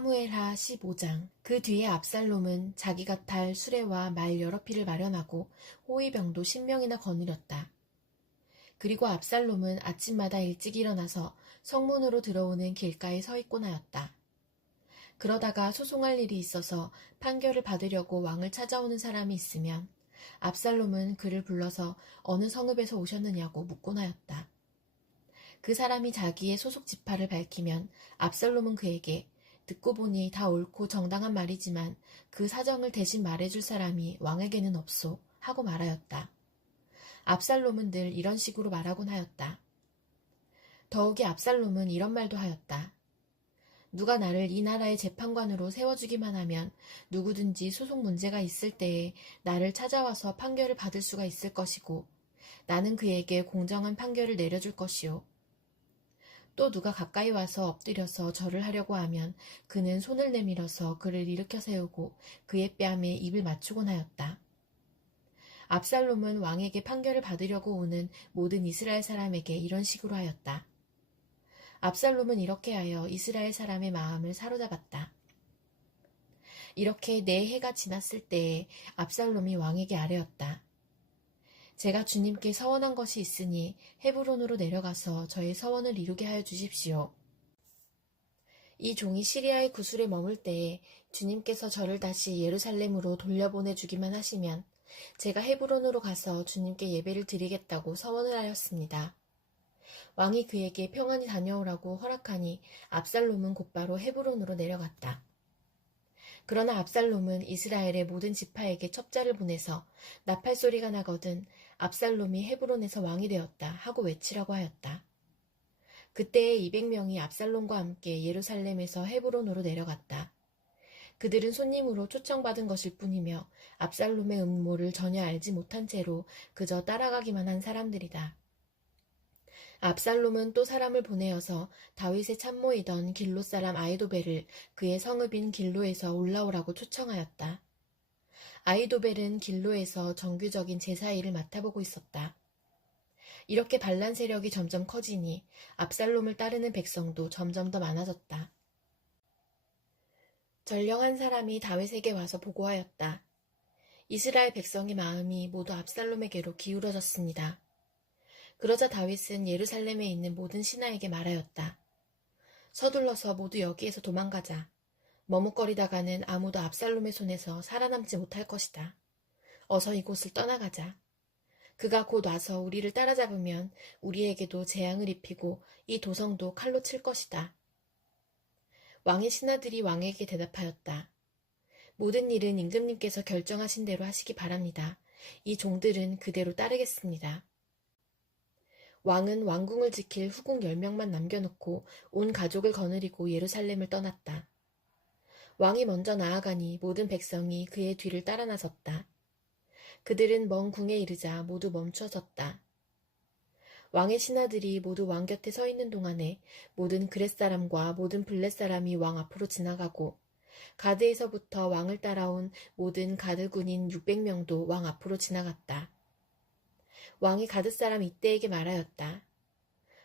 사무엘하 15장. 그 뒤에 압살롬은 자기가 탈 수레와 말 여러匹를 마련하고 호위병도 10명이나 거느렸다. 그리고 압살롬은 아침마다 일찍 일어나서 성문으로 들어오는 길가에 서 있곤 하였다. 그러다가 소송할 일이 있어서 판결을 받으려고 왕을 찾아오는 사람이 있으면 압살롬은 그를 불러서 어느 성읍에서 오셨느냐고 묻곤 하였다. 그 사람이 자기의 소속 지파를 밝히면 압살롬은 그에게 듣고 보니 다 옳고 정당한 말이지만 그 사정을 대신 말해줄 사람이 왕에게는 없소 하고 말하였다. 압살롬은 늘 이런 식으로 말하곤 하였다. 더욱이 압살롬은 이런 말도 하였다. 누가 나를 이 나라의 재판관으로 세워주기만 하면 누구든지 소송 문제가 있을 때에 나를 찾아와서 판결을 받을 수가 있을 것이고 나는 그에게 공정한 판결을 내려줄 것이요. 또 누가 가까이 와서 엎드려서 절을 하려고 하면 그는 손을 내밀어서 그를 일으켜 세우고 그의 뺨에 입을 맞추곤 하였다. 압살롬은 왕에게 판결을 받으려고 오는 모든 이스라엘 사람에게 이런 식으로 하였다. 압살롬은 이렇게 하여 이스라엘 사람의 마음을 사로잡았다. 이렇게 4해가 지났을 때에 압살롬이 왕에게 아뢰었다. 제가 주님께 서원한 것이 있으니 헤브론으로 내려가서 저의 서원을 이루게 하여 주십시오. 이 종이 시리아의 구술에 머물 때에 주님께서 저를 다시 예루살렘으로 돌려보내주기만 하시면 제가 헤브론으로 가서 주님께 예배를 드리겠다고 서원을 하였습니다. 왕이 그에게 평안히 다녀오라고 허락하니 압살롬은 곧바로 헤브론으로 내려갔다. 그러나 압살롬은 이스라엘의 모든 지파에게 첩자를 보내서 나팔 소리가 나거든 압살롬이 헤브론에서 왕이 되었다 하고 외치라고 하였다. 그때에 200명이 압살롬과 함께 예루살렘에서 헤브론으로 내려갔다. 그들은 손님으로 초청받은 것일 뿐이며 압살롬의 음모를 전혀 알지 못한 채로 그저 따라가기만 한 사람들이다. 압살롬은 또 사람을 보내어서 다윗의 참모이던 길로 사람 아이도벨을 그의 성읍인 길로에서 올라오라고 초청하였다. 아이도벨은 길로에서 정규적인 제사 일을 맡아보고 있었다. 이렇게 반란 세력이 점점 커지니 압살롬을 따르는 백성도 점점 더 많아졌다. 전령한 사람이 다윗에게 와서 보고하였다. 이스라엘 백성의 마음이 모두 압살롬에게로 기울어졌습니다. 그러자 다윗은 예루살렘에 있는 모든 신하에게 말하였다. 서둘러서 모두 여기에서 도망가자. 머뭇거리다가는 아무도 압살롬의 손에서 살아남지 못할 것이다. 어서 이곳을 떠나가자. 그가 곧 와서 우리를 따라잡으면 우리에게도 재앙을 입히고 이 도성도 칼로 칠 것이다. 왕의 신하들이 왕에게 대답하였다. 모든 일은 임금님께서 결정하신 대로 하시기 바랍니다. 이 종들은 그대로 따르겠습니다. 왕은 왕궁을 지킬 후궁 10명만 남겨놓고 온 가족을 거느리고 예루살렘을 떠났다. 왕이 먼저 나아가니 모든 백성이 그의 뒤를 따라 나섰다. 그들은 먼 궁에 이르자 모두 멈춰 섰다. 왕의 신하들이 모두 왕 곁에 서 있는 동안에 모든 그렛 사람과 모든 블렛 사람이 왕 앞으로 지나가고 가드에서부터 왕을 따라온 모든 가드 군인 600명도 왕 앞으로 지나갔다. 왕이 가드 사람 이때에게 말하였다.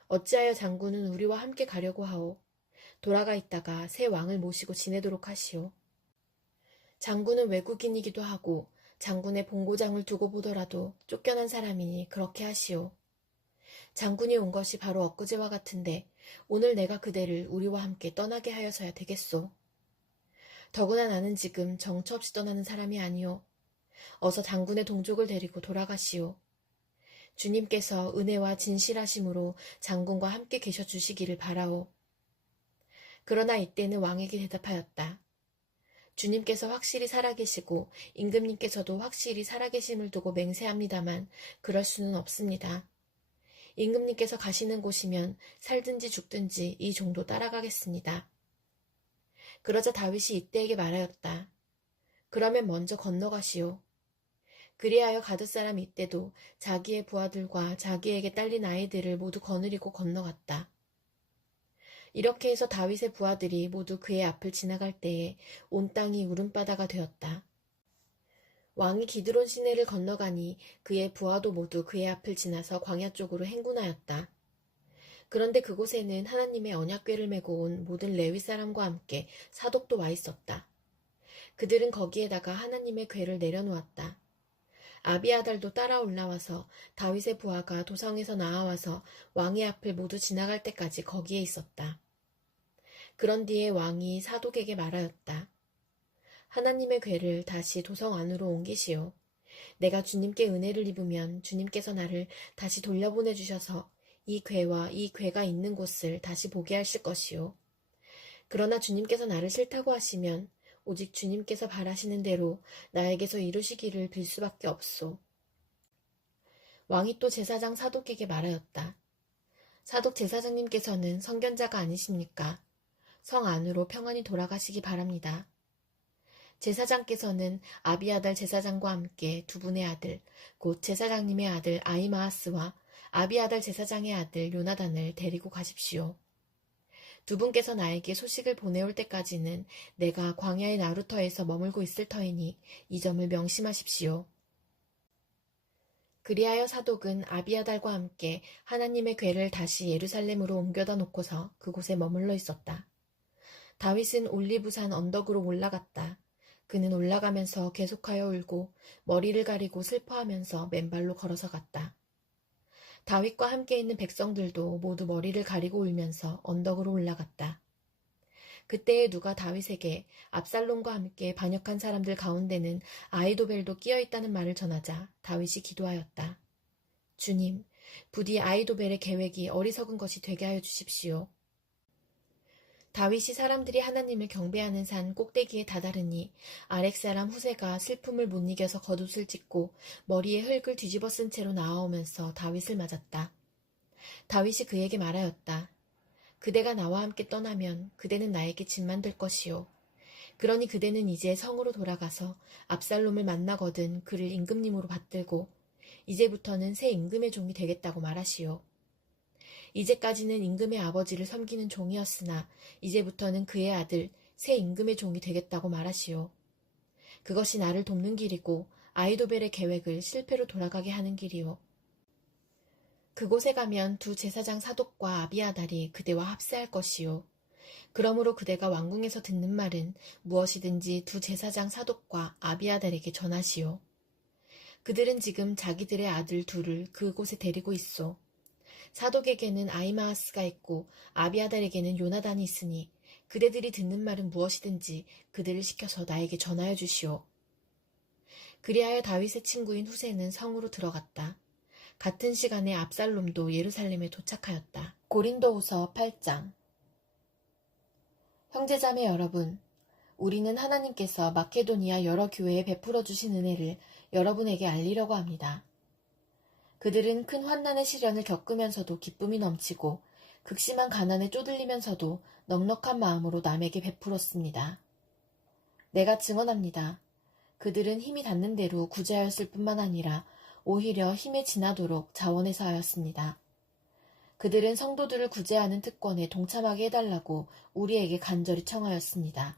어찌하여 장군은 우리와 함께 가려고 하오. 돌아가 있다가 새 왕을 모시고 지내도록 하시오. 장군은 외국인이기도 하고 장군의 본고장을 두고 보더라도 쫓겨난 사람이니 그렇게 하시오. 장군이 온 것이 바로 엊그제와 같은데 오늘 내가 그대를 우리와 함께 떠나게 하여서야 되겠소. 더구나 나는 지금 정처 없이 떠나는 사람이 아니오. 어서 장군의 동족을 데리고 돌아가시오. 주님께서 은혜와 진실하심으로 장군과 함께 계셔 주시기를 바라오. 그러나 이때는 왕에게 대답하였다. 주님께서 확실히 살아계시고 임금님께서도 확실히 살아계심을 두고 맹세합니다만 그럴 수는 없습니다. 임금님께서 가시는 곳이면 살든지 죽든지 이 종도 따라가겠습니다. 그러자 다윗이 이때에게 말하였다. 그러면 먼저 건너가시오. 그리하여 가드 사람 이때도 자기의 부하들과 자기에게 딸린 아이들을 모두 거느리고 건너갔다. 이렇게 해서 다윗의 부하들이 모두 그의 앞을 지나갈 때에 온 땅이 울음바다가 되었다. 왕이 기드론 시내를 건너가니 그의 부하도 모두 그의 앞을 지나서 광야 쪽으로 행군하였다. 그런데 그곳에는 하나님의 언약궤를 메고 온 모든 레위 사람과 함께 사독도 와 있었다. 그들은 거기에다가 하나님의 궤를 내려놓았다. 아비아달도 따라 올라와서 다윗의 부하가 도성에서 나와서 왕의 앞을 모두 지나갈 때까지 거기에 있었다. 그런 뒤에 왕이 사독에게 말하였다. 하나님의 궤를 다시 도성 안으로 옮기시오. 내가 주님께 은혜를 입으면 주님께서 나를 다시 돌려보내주셔서 이 궤와 이 궤가 있는 곳을 다시 보게 하실 것이오. 그러나 주님께서 나를 싫다고 하시면 오직 주님께서 바라시는 대로 나에게서 이루시기를 빌 수밖에 없소. 왕이 또 제사장 사독에게 말하였다. 사독 제사장님께서는 선견자가 아니십니까? 성 안으로 평안히 돌아가시기 바랍니다. 제사장께서는 아비아달 제사장과 함께 두 분의 아들, 곧 제사장님의 아들 아히마아스와 아비아달 제사장의 아들 요나단을 데리고 가십시오. 두 분께서 나에게 소식을 보내올 때까지는 내가 광야의 나루터에서 머물고 있을 터이니 이 점을 명심하십시오. 그리하여 사독은 아비아달과 함께 하나님의 궤를 다시 예루살렘으로 옮겨다 놓고서 그곳에 머물러 있었다. 다윗은 올리브산 언덕으로 올라갔다. 그는 올라가면서 계속하여 울고 머리를 가리고 슬퍼하면서 맨발로 걸어서 갔다. 다윗과 함께 있는 백성들도 모두 머리를 가리고 울면서 언덕으로 올라갔다. 그때에 누가 다윗에게 압살롬과 함께 반역한 사람들 가운데는 아히도벨도 끼어 있다는 말을 전하자 다윗이 기도하였다. 주님, 부디 아히도벨의 계획이 어리석은 것이 되게 하여 주십시오. 다윗이 사람들이 하나님을 경배하는 산 꼭대기에 다다르니 아렉 사람 후세가 슬픔을 못 이겨서 겉옷을 찢고 머리에 흙을 뒤집어 쓴 채로 나아오면서 다윗을 맞았다. 다윗이 그에게 말하였다. 그대가 나와 함께 떠나면 그대는 나에게 짐만 될 것이요. 그러니 그대는 이제 성으로 돌아가서 압살롬을 만나거든 그를 임금님으로 받들고 이제부터는 새 임금의 종이 되겠다고 말하시오. 이제까지는 임금의 아버지를 섬기는 종이었으나 이제부터는 그의 아들 새 임금의 종이 되겠다고 말하시오. 그것이 나를 돕는 길이고 아히도벨의 계획을 실패로 돌아가게 하는 길이오. 그곳에 가면 두 제사장 사독과 아비아달이 그대와 합세할 것이오. 그러므로 그대가 왕궁에서 듣는 말은 무엇이든지 두 제사장 사독과 아비아달에게 전하시오. 그들은 지금 자기들의 아들 둘을 그곳에 데리고 있소. 사독에게는 아히마아스가 있고 아비아달에게는 요나단이 있으니 그대들이 듣는 말은 무엇이든지 그들을 시켜서 나에게 전하여 주시오. 그리하여 다윗의 친구인 후세는 성으로 들어갔다. 같은 시간에 압살롬도 예루살렘에 도착하였다. 고린도후서 8장. 형제자매 여러분, 우리는 하나님께서 마케도니아 여러 교회에 베풀어 주신 은혜를 여러분에게 알리려고 합니다. 그들은 큰 환난의 시련을 겪으면서도 기쁨이 넘치고 극심한 가난에 쪼들리면서도 넉넉한 마음으로 남에게 베풀었습니다. 내가 증언합니다. 그들은 힘이 닿는 대로 구제하였을 뿐만 아니라 오히려 힘에 지나도록 자원해서 하였습니다. 그들은 성도들을 구제하는 특권에 동참하게 해달라고 우리에게 간절히 청하였습니다.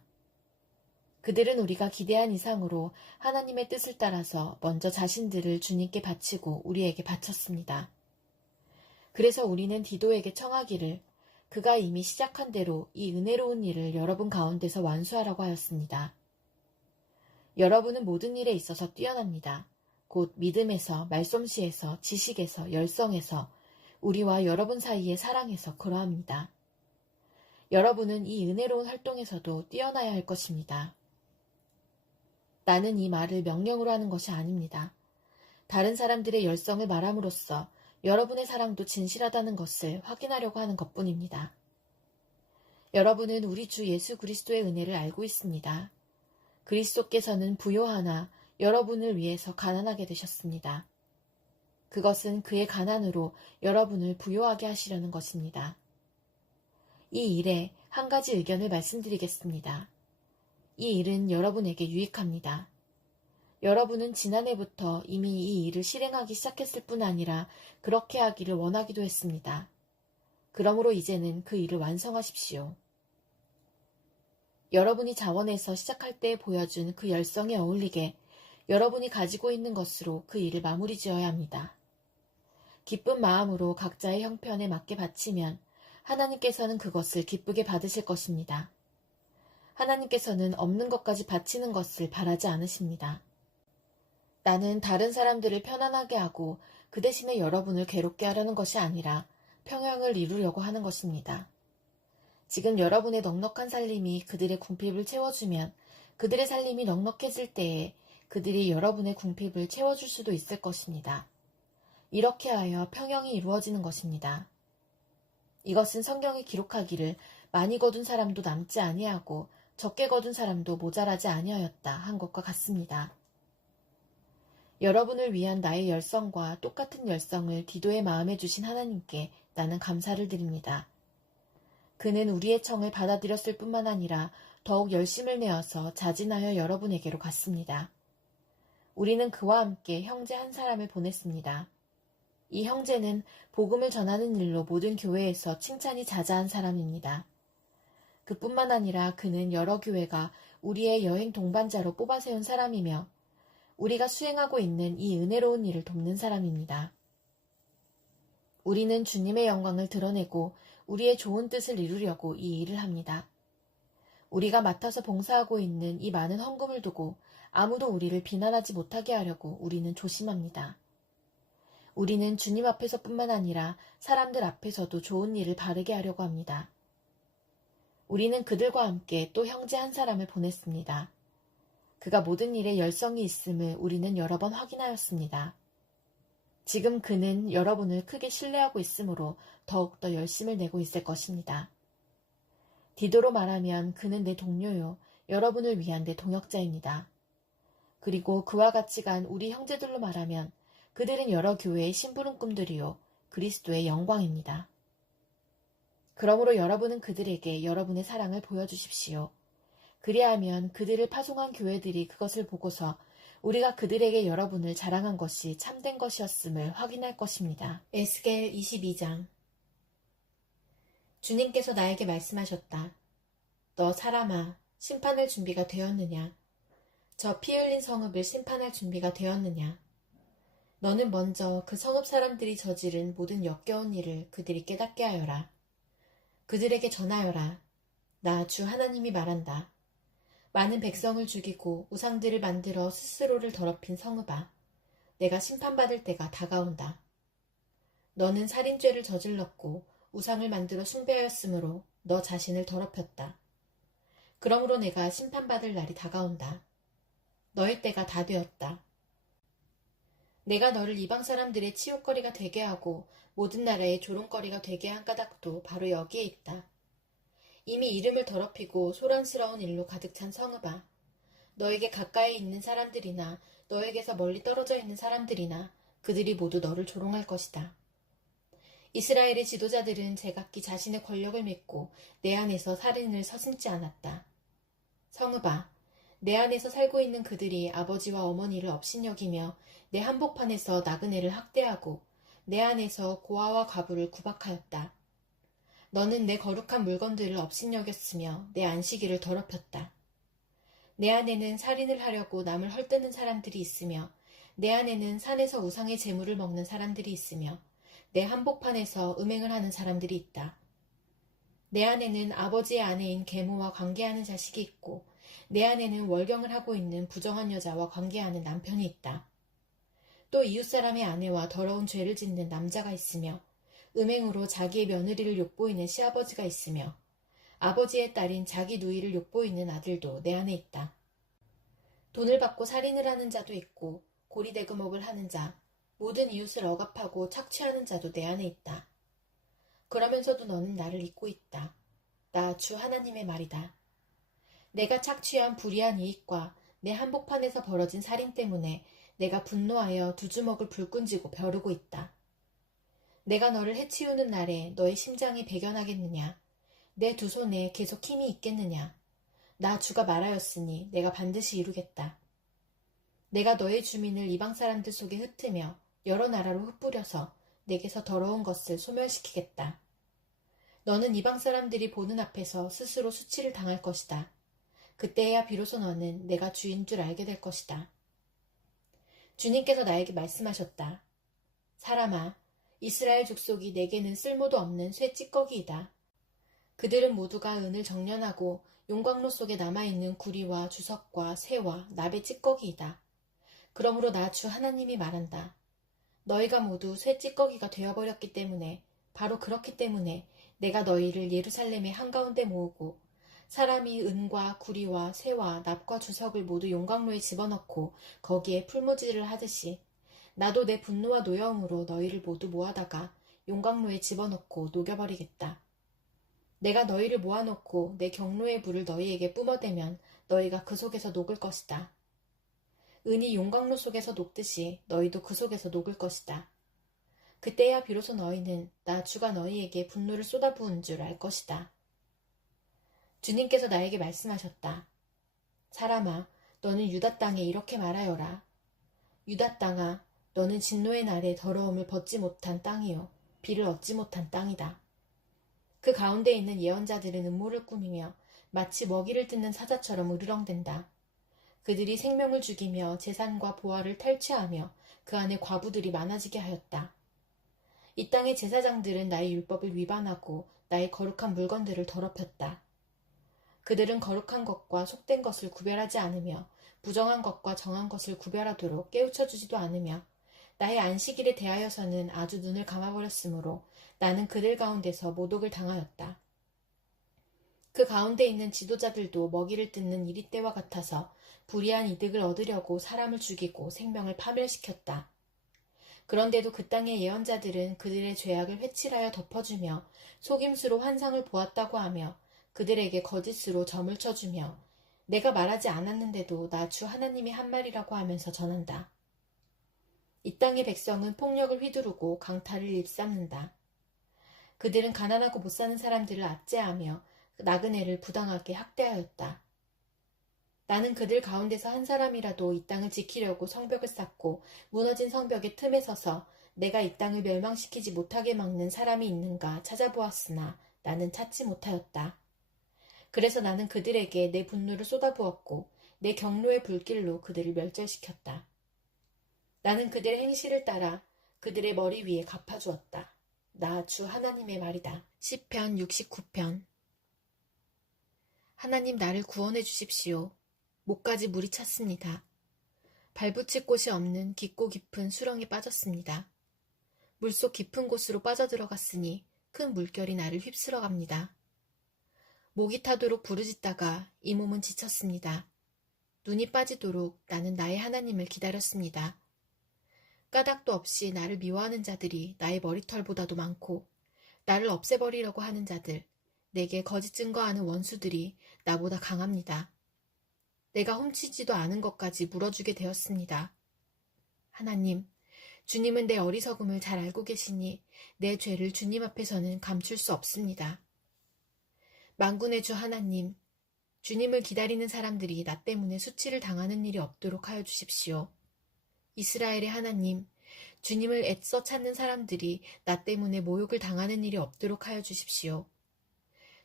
그들은 우리가 기대한 이상으로 하나님의 뜻을 따라서 먼저 자신들을 주님께 바치고 우리에게 바쳤습니다. 그래서 우리는 디도에게 청하기를 그가 이미 시작한 대로 이 은혜로운 일을 여러분 가운데서 완수하라고 하였습니다. 여러분은 모든 일에 있어서 뛰어납니다. 곧 믿음에서, 말솜씨에서, 지식에서, 열성에서, 우리와 여러분 사이의 사랑에서 그러합니다. 여러분은 이 은혜로운 활동에서도 뛰어나야 할 것입니다. 나는 이 말을 명령으로 하는 것이 아닙니다. 다른 사람들의 열성을 말함으로써 여러분의 사랑도 진실하다는 것을 확인하려고 하는 것뿐입니다. 여러분은 우리 주 예수 그리스도의 은혜를 알고 있습니다. 그리스도께서는 부요하나 여러분을 위해서 가난하게 되셨습니다. 그것은 그의 가난으로 여러분을 부요하게 하시려는 것입니다. 이 일에 한 가지 의견을 말씀드리겠습니다. 이 일은 여러분에게 유익합니다. 여러분은 지난해부터 이미 이 일을 실행하기 시작했을 뿐 아니라 그렇게 하기를 원하기도 했습니다. 그러므로 이제는 그 일을 완성하십시오. 여러분이 자원해서 시작할 때 보여준 그 열성에 어울리게 여러분이 가지고 있는 것으로 그 일을 마무리 지어야 합니다. 기쁜 마음으로 각자의 형편에 맞게 바치면 하나님께서는 그것을 기쁘게 받으실 것입니다. 하나님께서는 없는 것까지 바치는 것을 바라지 않으십니다. 나는 다른 사람들을 편안하게 하고 그 대신에 여러분을 괴롭게 하려는 것이 아니라 평양을 이루려고 하는 것입니다. 지금 여러분의 넉넉한 살림이 그들의 궁핍을 채워주면 그들의 살림이 넉넉해질 때에 그들이 여러분의 궁핍을 채워줄 수도 있을 것입니다. 이렇게 하여 평형이 이루어지는 것입니다. 이것은 성경에 기록하기를 많이 거둔 사람도 남지 아니하고 적게 거둔 사람도 모자라지 아니하였다 한 것과 같습니다. 여러분을 위한 나의 열성과 똑같은 열성을 디도의 마음에 주신 하나님께 나는 감사를 드립니다. 그는 우리의 청을 받아들였을 뿐만 아니라 더욱 열심을 내어서 자진하여 여러분에게로 갔습니다. 우리는 그와 함께 형제 한 사람을 보냈습니다. 이 형제는 복음을 전하는 일로 모든 교회에서 칭찬이 자자한 사람입니다. 그뿐만 아니라 그는 여러 교회가 우리의 여행 동반자로 뽑아 세운 사람이며 우리가 수행하고 있는 이 은혜로운 일을 돕는 사람입니다. 우리는 주님의 영광을 드러내고 우리의 좋은 뜻을 이루려고 이 일을 합니다. 우리가 맡아서 봉사하고 있는 이 많은 헌금을 두고 아무도 우리를 비난하지 못하게 하려고 우리는 조심합니다. 우리는 주님 앞에서뿐만 아니라 사람들 앞에서도 좋은 일을 바르게 하려고 합니다. 우리는 그들과 함께 또 형제 한 사람을 보냈습니다. 그가 모든 일에 열성이 있음을 우리는 여러 번 확인하였습니다. 지금 그는 여러분을 크게 신뢰하고 있으므로 더욱더 열심을 내고 있을 것입니다. 디도로 말하면 그는 내 동료요, 여러분을 위한 내 동역자입니다. 그리고 그와 같이 간 우리 형제들로 말하면 그들은 여러 교회의 심부름꾼들이요, 그리스도의 영광입니다. 그러므로 여러분은 그들에게 여러분의 사랑을 보여주십시오. 그리하면 그들을 파송한 교회들이 그것을 보고서 우리가 그들에게 여러분을 자랑한 것이 참된 것이었음을 확인할 것입니다. 에스겔 22장. 주님께서 나에게 말씀하셨다. 너 사람아, 심판할 준비가 되었느냐? 저 피 흘린 성읍을 심판할 준비가 되었느냐? 너는 먼저 그 성읍 사람들이 저지른 모든 역겨운 일을 그들이 깨닫게 하여라. 그들에게 전하여라. 나 주 하나님이 말한다. 많은 백성을 죽이고 우상들을 만들어 스스로를 더럽힌 성읍아, 내가 심판받을 때가 다가온다. 너는 살인죄를 저질렀고 우상을 만들어 숭배하였으므로 너 자신을 더럽혔다. 그러므로 내가 심판받을 날이 다가온다. 너의 때가 다 되었다. 내가 너를 이방 사람들의 치욕거리가 되게 하고 모든 나라의 조롱거리가 되게 한 까닭도 바로 여기에 있다. 이미 이름을 더럽히고 소란스러운 일로 가득 찬 성읍아, 너에게 가까이 있는 사람들이나 너에게서 멀리 떨어져 있는 사람들이나 그들이 모두 너를 조롱할 것이다. 이스라엘의 지도자들은 제각기 자신의 권력을 믿고 내 안에서 살인을 서슴지 않았다. 성읍아, 내 안에서 살고 있는 그들이 아버지와 어머니를 업신여기며 내 한복판에서 나그네를 학대하고 내 안에서 고아와 과부를 구박하였다. 너는 내 거룩한 물건들을 업신여겼으며 내 안식일을 더럽혔다. 내 안에는 살인을 하려고 남을 헐뜯는 사람들이 있으며 내 안에는 산에서 우상의 재물을 먹는 사람들이 있으며 내 한복판에서 음행을 하는 사람들이 있다. 내 안에는 아버지의 아내인 계모와 관계하는 자식이 있고 내 안에는 월경을 하고 있는 부정한 여자와 관계하는 남편이 있다. 또 이웃사람의 아내와 더러운 죄를 짓는 남자가 있으며 음행으로 자기의 며느리를 욕보이는 시아버지가 있으며 아버지의 딸인 자기 누이를 욕보이는 아들도 내 안에 있다. 돈을 받고 살인을 하는 자도 있고 고리대금업을 하는 자, 모든 이웃을 억압하고 착취하는 자도 내 안에 있다. 그러면서도 너는 나를 잊고 있다. 나 주 하나님의 말이다. 내가 착취한 불의한 이익과 내 한복판에서 벌어진 살인 때문에 내가 분노하여 두 주먹을 불끈 쥐고 벼르고 있다. 내가 너를 해치우는 날에 너의 심장이 배견하겠느냐? 내 두 손에 계속 힘이 있겠느냐? 나 주가 말하였으니 내가 반드시 이루겠다. 내가 너의 주민을 이방 사람들 속에 흩으며 여러 나라로 흩뿌려서 내게서 더러운 것을 소멸시키겠다. 너는 이방 사람들이 보는 앞에서 스스로 수치를 당할 것이다. 그때야 비로소 너는 내가 주인 줄 알게 될 것이다. 주님께서 나에게 말씀하셨다. 사람아, 이스라엘 족속이 내게는 쓸모도 없는 쇠 찌꺼기이다. 그들은 모두가 은을 정련하고 용광로 속에 남아있는 구리와 주석과 새와 납의 찌꺼기이다. 그러므로 나 주 하나님이 말한다. 너희가 모두 쇠 찌꺼기가 되어버렸기 때문에, 바로 그렇기 때문에 내가 너희를 예루살렘의 한가운데 모으고 사람이 은과 구리와 쇠와 납과 주석을 모두 용광로에 집어넣고 거기에 풀무지를 하듯이 나도 내 분노와 노여움으로 너희를 모두 모아다가 용광로에 집어넣고 녹여버리겠다. 내가 너희를 모아놓고 내 경로의 불을 너희에게 뿜어대면 너희가 그 속에서 녹을 것이다. 은이 용광로 속에서 녹듯이 너희도 그 속에서 녹을 것이다. 그때야 비로소 너희는 나 주가 너희에게 분노를 쏟아부은 줄 알 것이다. 주님께서 나에게 말씀하셨다. 사람아, 너는 유다 땅에 이렇게 말하여라. 유다 땅아, 너는 진노의 날에 더러움을 벗지 못한 땅이요 비를 얻지 못한 땅이다. 그 가운데 있는 예언자들은 음모를 꾸미며 마치 먹이를 뜯는 사자처럼 으르렁댄다. 그들이 생명을 죽이며 재산과 보화를 탈취하며 그 안에 과부들이 많아지게 하였다. 이 땅의 제사장들은 나의 율법을 위반하고 나의 거룩한 물건들을 더럽혔다. 그들은 거룩한 것과 속된 것을 구별하지 않으며 부정한 것과 정한 것을 구별하도록 깨우쳐주지도 않으며 나의 안식일에 대하여서는 아주 눈을 감아버렸으므로 나는 그들 가운데서 모독을 당하였다. 그 가운데 있는 지도자들도 먹이를 뜯는 이리떼와 같아서 불의한 이득을 얻으려고 사람을 죽이고 생명을 파멸시켰다. 그런데도 그 땅의 예언자들은 그들의 죄악을 회칠하여 덮어주며 속임수로 환상을 보았다고 하며 그들에게 거짓으로 점을 쳐주며 내가 말하지 않았는데도 나 주 하나님이 한 말이라고 하면서 전한다. 이 땅의 백성은 폭력을 휘두르고 강탈을 일삼는다. 그들은 가난하고 못 사는 사람들을 압제하며 나그네를 부당하게 학대하였다. 나는 그들 가운데서 한 사람이라도 이 땅을 지키려고 성벽을 쌓고 무너진 성벽의 틈에 서서 내가 이 땅을 멸망시키지 못하게 막는 사람이 있는가 찾아보았으나 나는 찾지 못하였다. 그래서 나는 그들에게 내 분노를 쏟아부었고 내 경로의 불길로 그들을 멸절시켰다. 나는 그들의 행실을 따라 그들의 머리 위에 갚아주었다. 나 주 하나님의 말이다. 시편 69편. 하나님 나를 구원해 주십시오. 목까지 물이 찼습니다. 발붙일 곳이 없는 깊고 깊은 수렁에 빠졌습니다. 물속 깊은 곳으로 빠져들어갔으니 큰 물결이 나를 휩쓸어 갑니다. 목이 타도록 부르짖다가 이 몸은 지쳤습니다. 눈이 빠지도록 나는 나의 하나님을 기다렸습니다. 까닭도 없이 나를 미워하는 자들이 나의 머리털보다도 많고 나를 없애버리려고 하는 자들, 내게 거짓 증거하는 원수들이 나보다 강합니다. 내가 훔치지도 않은 것까지 물어주게 되었습니다. 하나님, 주님은 내 어리석음을 잘 알고 계시니 내 죄를 주님 앞에서는 감출 수 없습니다. 만군의 주 하나님, 주님을 기다리는 사람들이 나 때문에 수치를 당하는 일이 없도록 하여 주십시오. 이스라엘의 하나님, 주님을 애써 찾는 사람들이 나 때문에 모욕을 당하는 일이 없도록 하여 주십시오.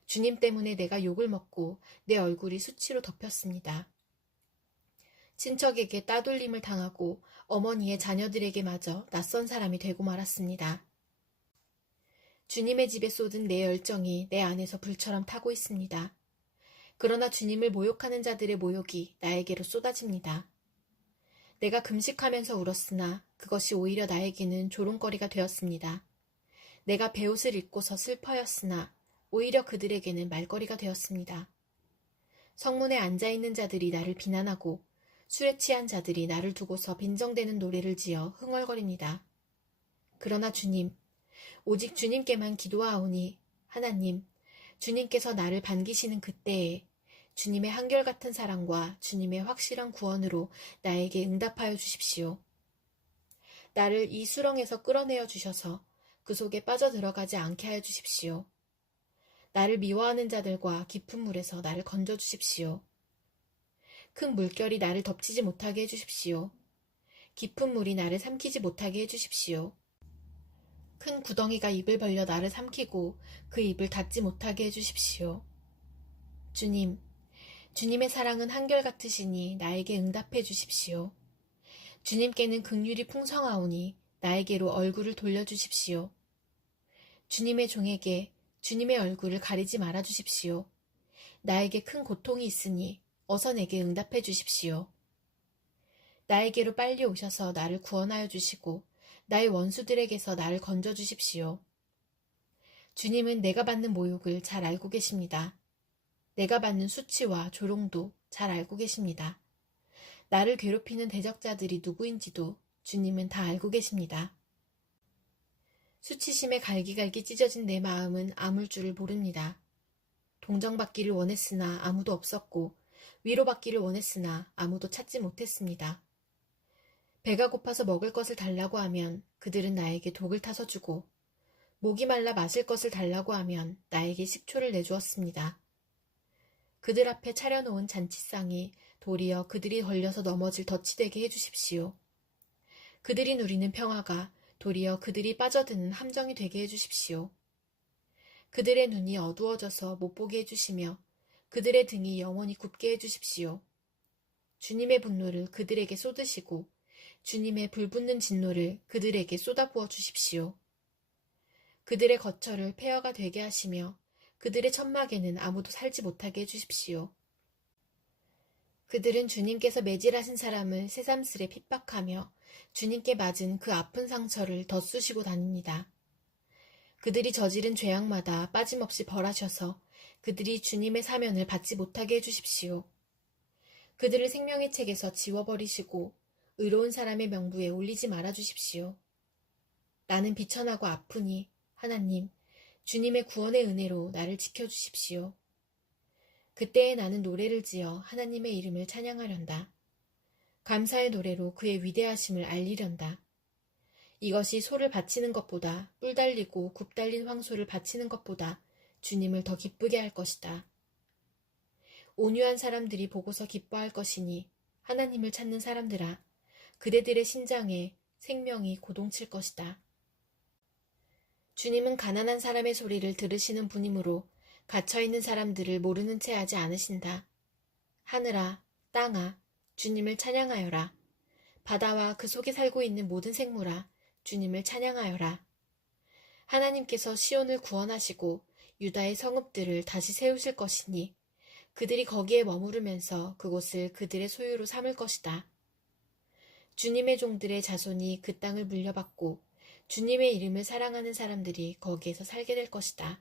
주님 때문에 내가 욕을 먹고 내 얼굴이 수치로 덮였습니다. 친척에게 따돌림을 당하고 어머니의 자녀들에게마저 낯선 사람이 되고 말았습니다. 주님의 집에 쏟은 내 열정이 내 안에서 불처럼 타고 있습니다. 그러나 주님을 모욕하는 자들의 모욕이 나에게로 쏟아집니다. 내가 금식하면서 울었으나 그것이 오히려 나에게는 조롱거리가 되었습니다. 내가 베옷을 입고서 슬퍼였으나 오히려 그들에게는 말거리가 되었습니다. 성문에 앉아있는 자들이 나를 비난하고 술에 취한 자들이 나를 두고서 빈정대는 노래를 지어 흥얼거립니다. 그러나 주님, 오직 주님께만 기도하오니 하나님, 주님께서 나를 반기시는 그때에 주님의 한결같은 사랑과 주님의 확실한 구원으로 나에게 응답하여 주십시오. 나를 이 수렁에서 끌어내어 주셔서 그 속에 빠져들어가지 않게 하여 주십시오. 나를 미워하는 자들과 깊은 물에서 나를 건져 주십시오. 큰 물결이 나를 덮치지 못하게 해주십시오. 깊은 물이 나를 삼키지 못하게 해주십시오. 큰 구덩이가 입을 벌려 나를 삼키고 그 입을 닫지 못하게 해주십시오. 주님, 주님의 사랑은 한결같으시니 나에게 응답해 주십시오. 주님께는 긍휼이 풍성하오니 나에게로 얼굴을 돌려주십시오. 주님의 종에게 주님의 얼굴을 가리지 말아 주십시오. 나에게 큰 고통이 있으니 어서 내게 응답해 주십시오. 나에게로 빨리 오셔서 나를 구원하여 주시고 나의 원수들에게서 나를 건져 주십시오. 주님은 내가 받는 모욕을 잘 알고 계십니다. 내가 받는 수치와 조롱도 잘 알고 계십니다. 나를 괴롭히는 대적자들이 누구인지도 주님은 다 알고 계십니다. 수치심에 갈기갈기 찢어진 내 마음은 아물 줄을 모릅니다. 동정받기를 원했으나 아무도 없었고 위로받기를 원했으나 아무도 찾지 못했습니다. 배가 고파서 먹을 것을 달라고 하면 그들은 나에게 독을 타서 주고 목이 말라 마실 것을 달라고 하면 나에게 식초를 내주었습니다. 그들 앞에 차려놓은 잔치상이 도리어 그들이 걸려서 넘어질 덫이 되게 해주십시오. 그들이 누리는 평화가 도리어 그들이 빠져드는 함정이 되게 해주십시오. 그들의 눈이 어두워져서 못 보게 해주시며 그들의 등이 영원히 굽게 해주십시오. 주님의 분노를 그들에게 쏟으시고 주님의 불붙는 진노를 그들에게 쏟아부어 주십시오. 그들의 거처를 폐허가 되게 하시며 그들의 천막에는 아무도 살지 못하게 해주십시오. 그들은 주님께서 매질하신 사람을 새삼스레 핍박하며 주님께 맞은 그 아픈 상처를 덧쑤시고 다닙니다. 그들이 저지른 죄악마다 빠짐없이 벌하셔서 그들이 주님의 사면을 받지 못하게 해주십시오. 그들을 생명의 책에서 지워버리시고 의로운 사람의 명부에 올리지 말아주십시오. 나는 비천하고 아프니 하나님, 주님의 구원의 은혜로 나를 지켜주십시오. 그때에 나는 노래를 지어 하나님의 이름을 찬양하련다. 감사의 노래로 그의 위대하심을 알리련다. 이것이 소를 바치는 것보다 뿔 달리고 굽 달린 황소를 바치는 것보다 주님을 더 기쁘게 할 것이다. 온유한 사람들이 보고서 기뻐할 것이니 하나님을 찾는 사람들아, 그대들의 신장에 생명이 고동칠 것이다. 주님은 가난한 사람의 소리를 들으시는 분이므로 갇혀있는 사람들을 모르는 채 하지 않으신다. 하늘아, 땅아, 주님을 찬양하여라. 바다와 그 속에 살고 있는 모든 생물아, 주님을 찬양하여라. 하나님께서 시온을 구원하시고 유다의 성읍들을 다시 세우실 것이니 그들이 거기에 머무르면서 그곳을 그들의 소유로 삼을 것이다. 주님의 종들의 자손이 그 땅을 물려받고 주님의 이름을 사랑하는 사람들이 거기에서 살게 될 것이다.